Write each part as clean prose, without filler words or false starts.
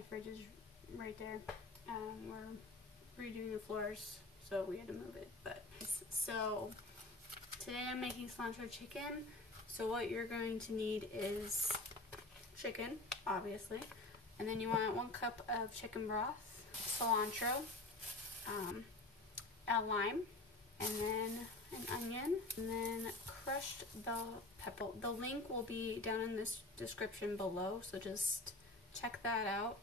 my fridge is right there. We're redoing the floors, so we had to move it. But so today I'm making cilantro chicken. So what you're going to need is chicken, obviously, and then you want 1 cup of chicken broth, cilantro, a lime, and then an onion, and then crushed bell pepper. The link will be down in this description below, so just check that out.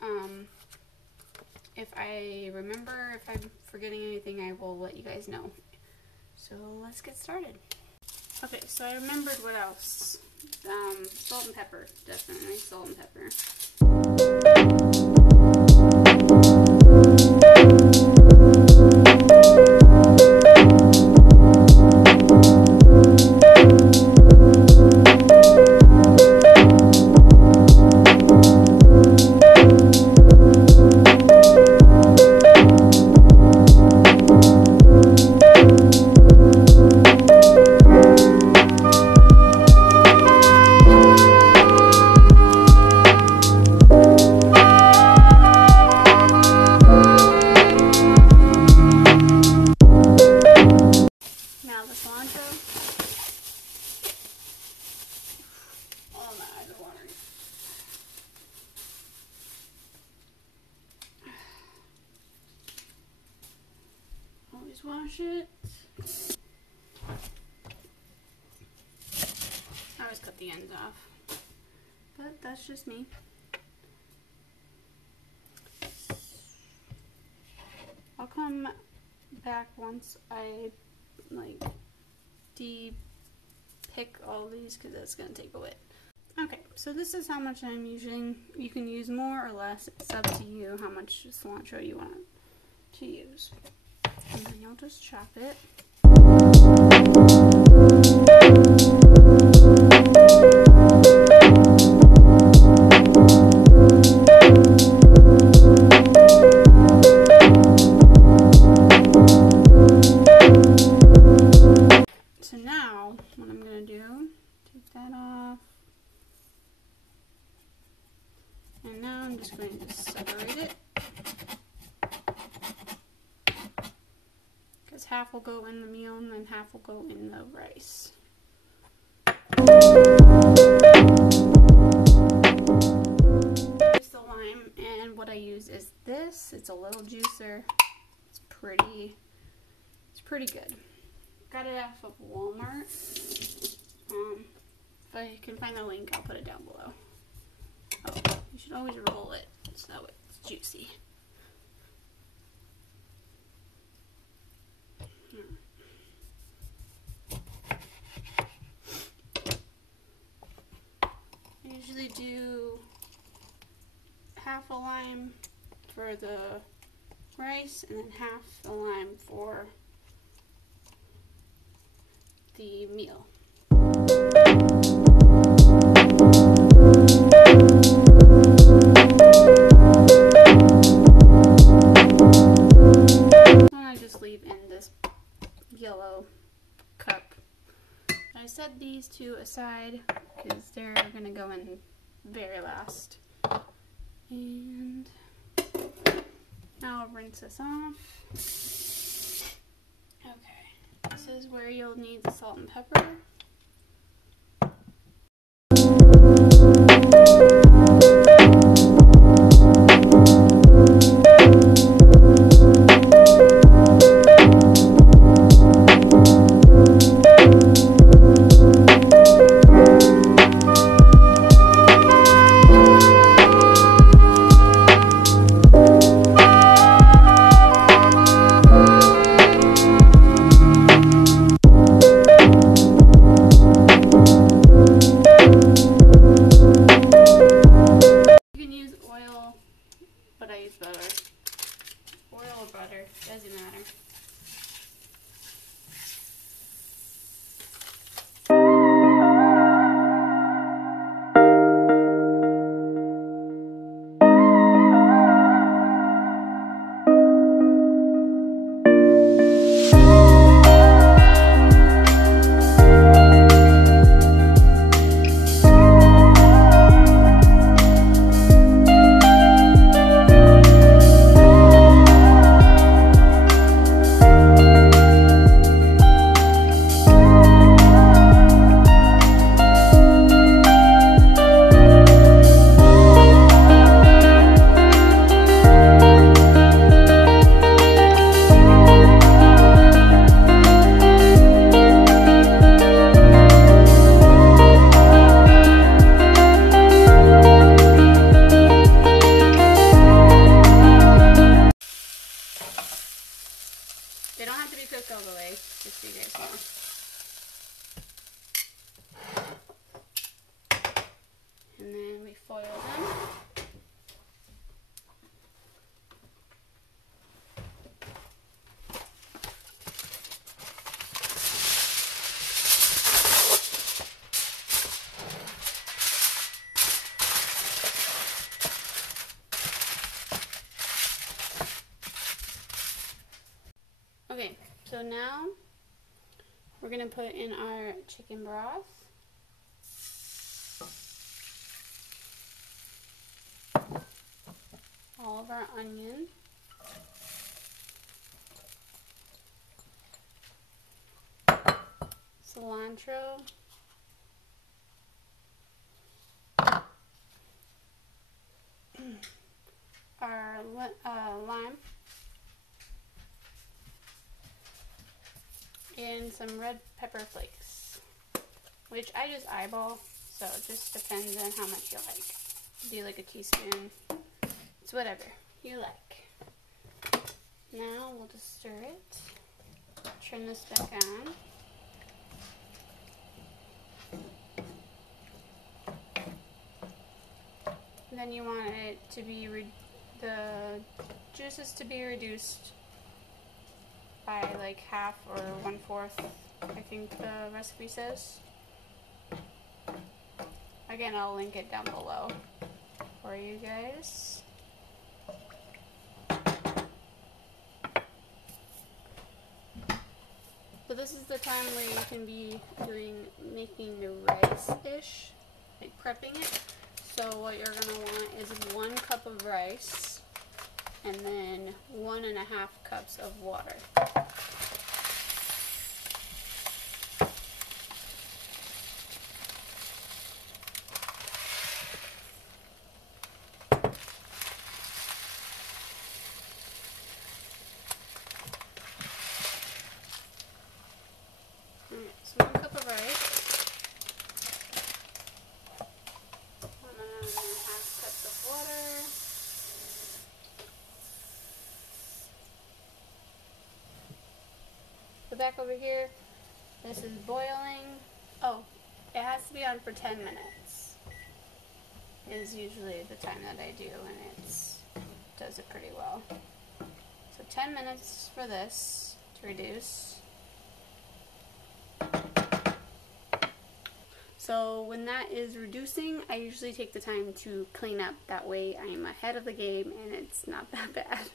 If I remember, if I'm forgetting anything, I will let you guys know. So let's get started. Okay, so I remembered what else. Salt and pepper, definitely salt and pepper. Always wash it. I always cut the ends off, but that's just me. I'll come back once I like de-pick all these because that's going to take a bit. Okay, so this is how much I'm using. You can use more or less. It's up to you how much cilantro you want to use. And then you'll just chop it. So now, what I'm going to do, take that off. And now I'm just going to separate it. Because half will go in the meal and then half will go in the rice. Use the lime, and what I use is this. It's a little juicer. It's pretty good. Got it off of Walmart. If I can find the link, I'll put it down below. Oh, you should always roll it so it's juicy. I usually do half a lime for the rice and then half a lime for the meal. I just leave in this yellow cup. I set these two aside because they're going to go in very last. And now I'll rinse this off. Okay, this is where you'll need the salt and pepper. going to put in our chicken broth. All of our onion. Cilantro. Our lime. And some red pepper flakes, which I just eyeball, so it just depends on how much you like. Do like a teaspoon. It's whatever you like. Now we'll just stir it. Turn this back on. And then you want it to be the juices to be reduced by like half or 1/4, I think the recipe says. Again, I'll link it down below for you guys. So this is the time where you can be making the rice-ish, like prepping it. So what you're gonna want is 1 cup of rice and then 1.5 cups of water. So 1 cup of rice, 1.5 cups of water, so back over here, this is boiling. Oh, it has to be on for 10 minutes is usually the time that I do, and it does it pretty well. So 10 minutes for this to reduce. So when that is reducing, I usually take the time to clean up. That way I am ahead of the game and it's not that bad.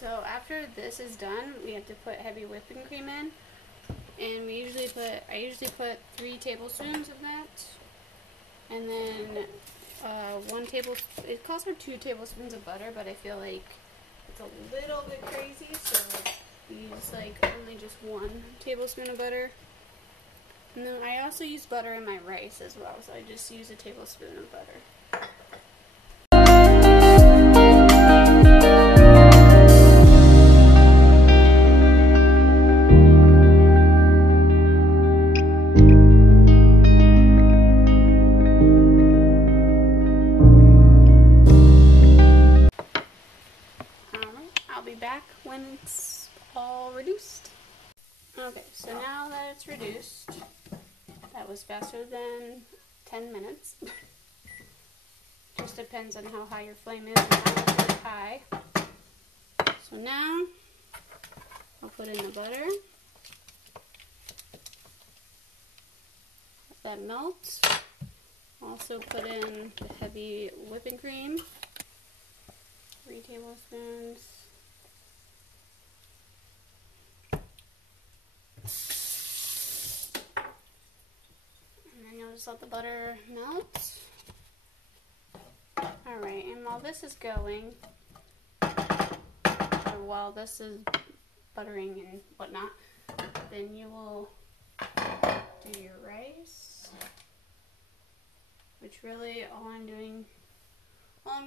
So after this is done, we have to put heavy whipping cream in, and I usually put 3 tablespoons of that, and then 1 tablespoon. It calls for 2 tablespoons of butter, but I feel like it's a little bit crazy, so use like only just 1 tablespoon of butter. And then I also use butter in my rice as well, so I just use a tablespoon of butter. I'll be back when it's all reduced. Okay, so now that it's reduced, that was faster than 10 minutes. Just depends on how high your flame is and how much is high. So now, I'll put in the butter. Let that melt. Also put in the heavy whipping cream. 3 tablespoons. And then you'll just let the butter melt. Alright, and while this is going, or while this is buttering and whatnot, then you will do your rice, which really all I'm going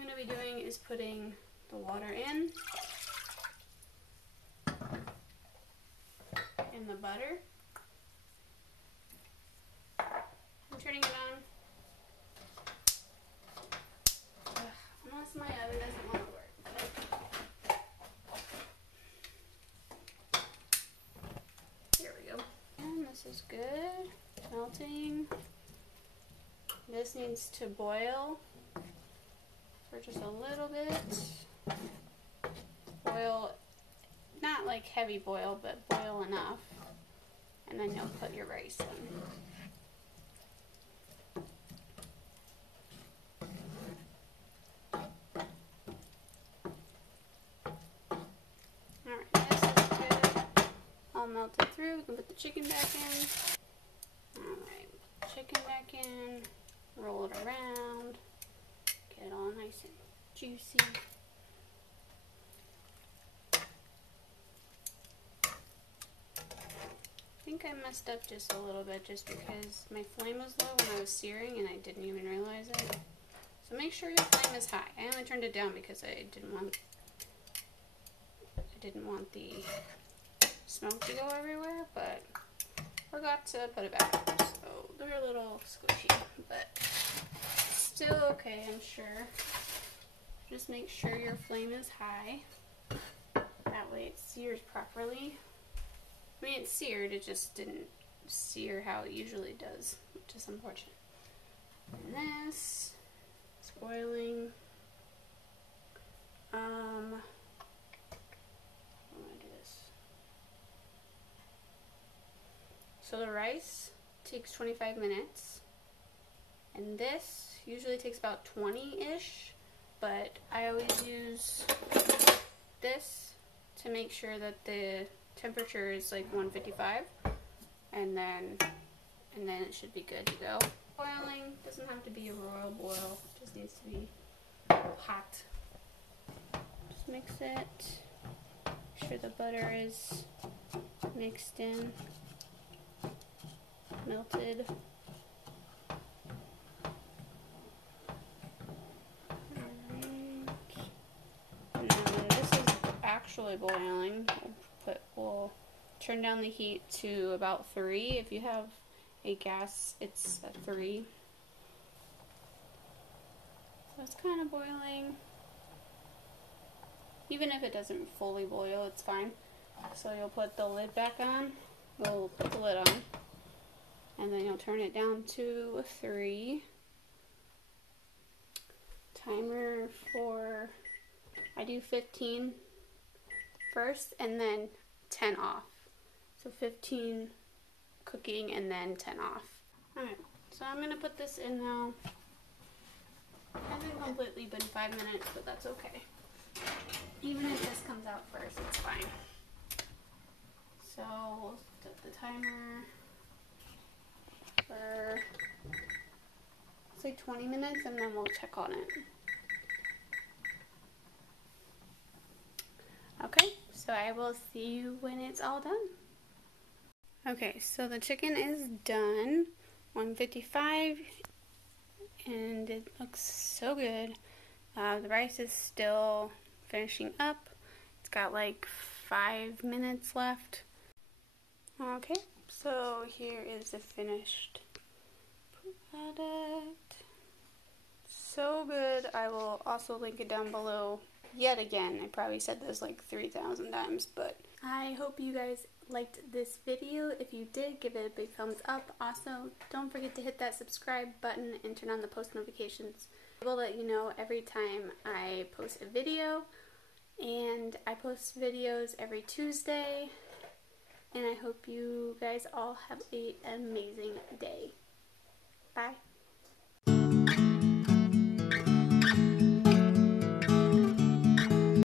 to be doing is putting the water in the butter. I'm turning it on. I'm not this needs to boil for just a little bit. Boil, not like heavy boil, but boil enough. And then you'll put your rice in. Alright, this is good. All melted through. We can put the chicken back in. Alright, chicken back in. Roll it around. Get it all nice and juicy. I think I messed up just a little bit just because my flame was low when I was searing and I didn't even realize it. So make sure your flame is high. I only turned it down because I didn't want the smoke to go everywhere, but forgot to put it back up. So they're a little squishy, but still okay, I'm sure. Just make sure your flame is high. That way it sears properly. I mean, it's seared, it just didn't sear how it usually does, which is unfortunate. And this is boiling. I'm gonna do this. So the rice takes 25 minutes, and this usually takes about 20-ish, but I always use this to make sure that the temperature is like 155, and then it should be good to go. Boiling doesn't have to be a royal boil, it just needs to be hot. Just mix it. Make sure the butter is mixed in, melted. And then when this is actually boiling, we'll turn down the heat to about 3. If you have a gas, it's at 3. So it's kind of boiling. Even if it doesn't fully boil, it's fine. So you'll put the lid back on. We'll put the lid on. And then you'll turn it down to 3. Timer for, I do 15 first and then 10 off. So 15 cooking and then 10 off. Alright, so I'm going to put this in now. It hasn't completely been 5 minutes, but that's okay. Even if this comes out first, it's fine. So we'll set the timer for, let's say 20 minutes, and then we'll check on it. Okay, so I will see you when it's all done. Okay, so the chicken is done, 155, and it looks so good. The rice is still finishing up. It's got like 5 minutes left. Okay, so here is the finished product. So good. I will also link it down below. Yet again, I probably said this like 3,000 times, but I hope you guys liked this video. If you did, give it a big thumbs up. Also, don't forget to hit that subscribe button and turn on the post notifications. I will let you know every time I post a video, and I post videos every Tuesday, and I hope you guys all have an amazing day. Bye.